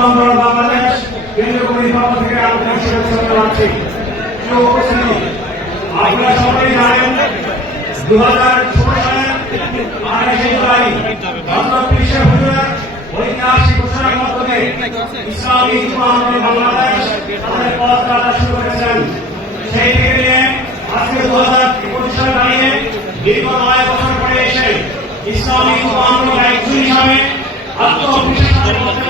সম্মান করা বাংলাদেশ, কেন্দ্রীয় কমিটির পক্ষ থেকে আন্তরিক শুভেচ্ছা জানাচ্ছি। আপনারা সবাই জানেন দু হাজার ষোলো সালের আঠাশে জুলাই বাংলাদেশের ঐতিহাসিক ঘোষণার মাধ্যমে ইসলামী ইসলামী বাংলাদেশ তাদের পথ কাটা শুরু করেছেন। সেই থেকে আজকে দু হাজার একুশ সালে দাঁড়িয়ে দীর্ঘ নয় বছর পরে এসে ইসলামী ইসলামী দায়িত্ব হিসাবে আত্মবিশ্বাসের মধ্যে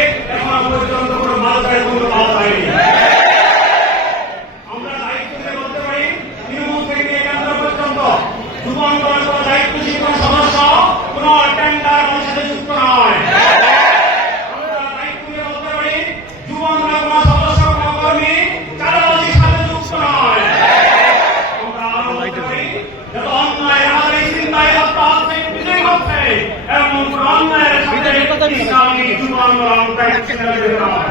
يكفينا الجهران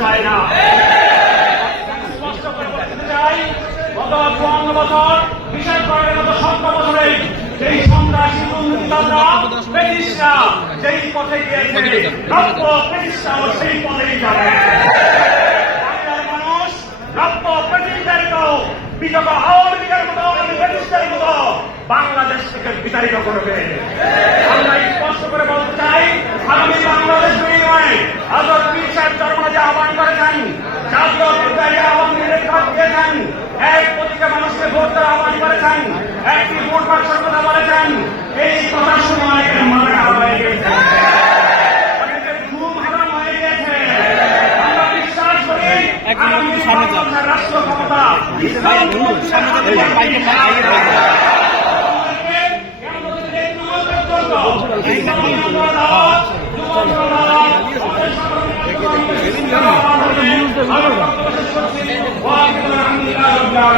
চায় না স্পষ্ট করে বলতে চাই গত চুয়ান্ন বছর বিশেষ করে গত সত্তর বছরে যেই সন্ত্রাসী দুর্নীতিদাররা ব্রিটিশরা পথে গিয়েছে সেই পথেই যাবে প্রত্যেক বিতাড়িত করবে। আমরা স্পষ্ট করে বলতে চাই আগামী বাংলাদেশ বিনিময়ে আজব পীর সাহেব চরমা যে আহ্বান করেছেন জাতীয় পর্যায়ে আহ্বান দিয়েছেন এক প্রতিটা মানুষকে ভোট দেওয়া আহ্বান করেছেন একটি ভোট বাক্সের কথা বলেছেন এই কথা শুনে অনেকের মাথা হয়ে গেছে রাষ্ট্র ক্ষমতা আমরা